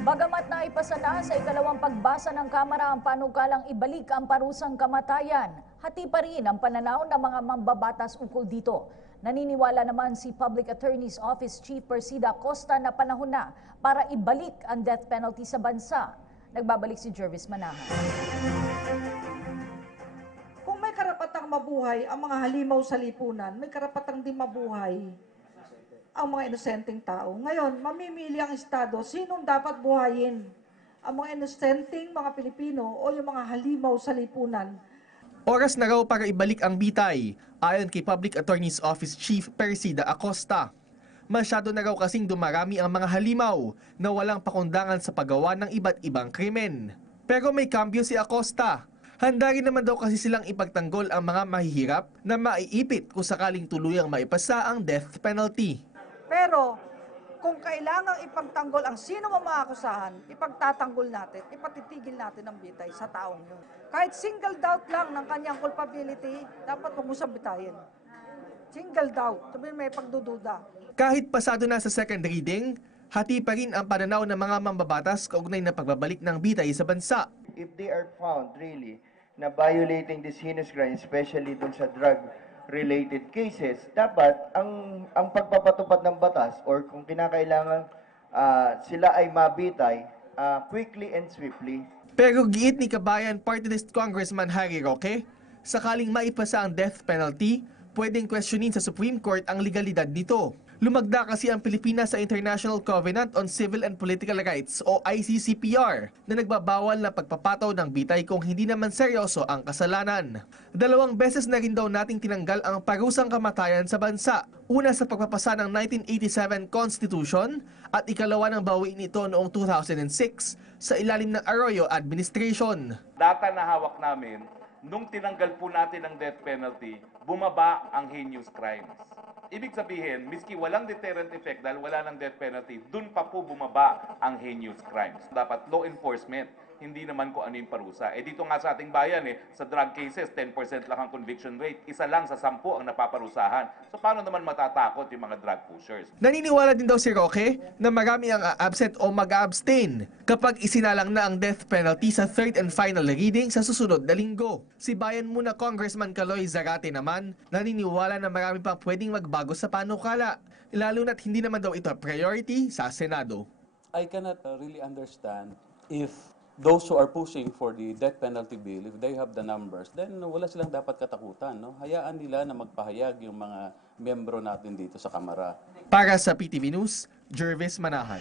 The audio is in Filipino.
Bagamat naipasa na sa ikalawang pagbasa ng Kamara ang panukalang ibalik ang parusang kamatayan, hati pa rin ang pananaw ng mga mambabatas ukol dito. Naniniwala naman si Public Attorney's Office Chief Persida Acosta na panahon na para ibalik ang death penalty sa bansa. Nagbabalik si Jervis Manahan. Kung may karapatang mabuhay ang mga halimaw sa lipunan, may karapatang din mabuhay ang mga inosenteng tao. Ngayon, mamimili ang Estado sinong dapat buhayin, ang mga inosenteng mga Pilipino o yung mga halimaw sa lipunan. Oras na raw para ibalik ang bitay, ayon kay Public Attorney's Office Chief Persida Acosta. Masyado na raw kasing dumarami ang mga halimaw na walang pakundangan sa paggawa ng iba't ibang krimen. Pero may kambyo si Acosta. Handa rin naman daw kasi silang ipagtanggol ang mga mahihirap na maiipit kung sakaling tuluyang maipasa ang death penalty. Pero kung kailangang ipagtanggol ang sino mang maakusahan, ipagtatanggol natin, ipatitigil natin ang bitay sa taong yun. Kahit single doubt lang ng kanyang culpability, dapat huwag mo sabitayin. Single doubt, sabihin may pagdududa. Kahit pasado na sa second reading, hati pa rin ang pananaw ng mga mambabatas kaugnay na pagbabalik ng bitay sa bansa. If they are found really na violating this heinous crime, especially dun sa drug-related cases, dapat ang pagpapatupad ng batas or kung kinakailangan sila ay mabitay quickly and swiftly. Pero giit ni Kabayan Party List Congressman Harry Roque, sakaling maipasa ang death penalty, pwedeng questionin sa Supreme Court ang legalidad nito. Lumagda kasi ang Pilipinas sa International Covenant on Civil and Political Rights o ICCPR na nagbabawal na pagpapataw ng bitay kung hindi naman seryoso ang kasalanan. 2 beses na rin daw nating tinanggal ang parusang kamatayan sa bansa. Una sa pagpapasa ng 1987 Constitution at ikalawa ng bawiin ito noong 2006 sa ilalim ng Arroyo Administration. Data na hawak namin, nung tinanggal po natin ang death penalty, bumaba ang heinous crimes. Ibig sabihin, miski walang deterrent effect dahil wala ng death penalty, dun pa po bumaba ang heinous crimes. Dapat law enforcement, hindi naman kung ano yung parusa. Dito nga sa ating bayan, sa drug cases, 10% lang ang conviction rate. Isa lang sa 10 ang napaparusahan. So paano naman matatakot yung mga drug pushers? Naniniwala din daw si Roque na marami ang absent o mag-abstain kapag isinalang na ang death penalty sa third and final reading sa susunod na linggo. Si Bayan Muna Congressman Caloy Zarate naman naniniwala na marami pang pwedeng magbago sa panukala, lalo na't hindi naman daw ito priority sa Senado. I cannot really understand if those who are pushing for the death penalty bill, if they have the numbers, then wala silang dapat katakutan. No? Hayaan nila na magpahayag yung mga membro natin dito sa Kamara. Para sa PTV News, Jervis Manahan.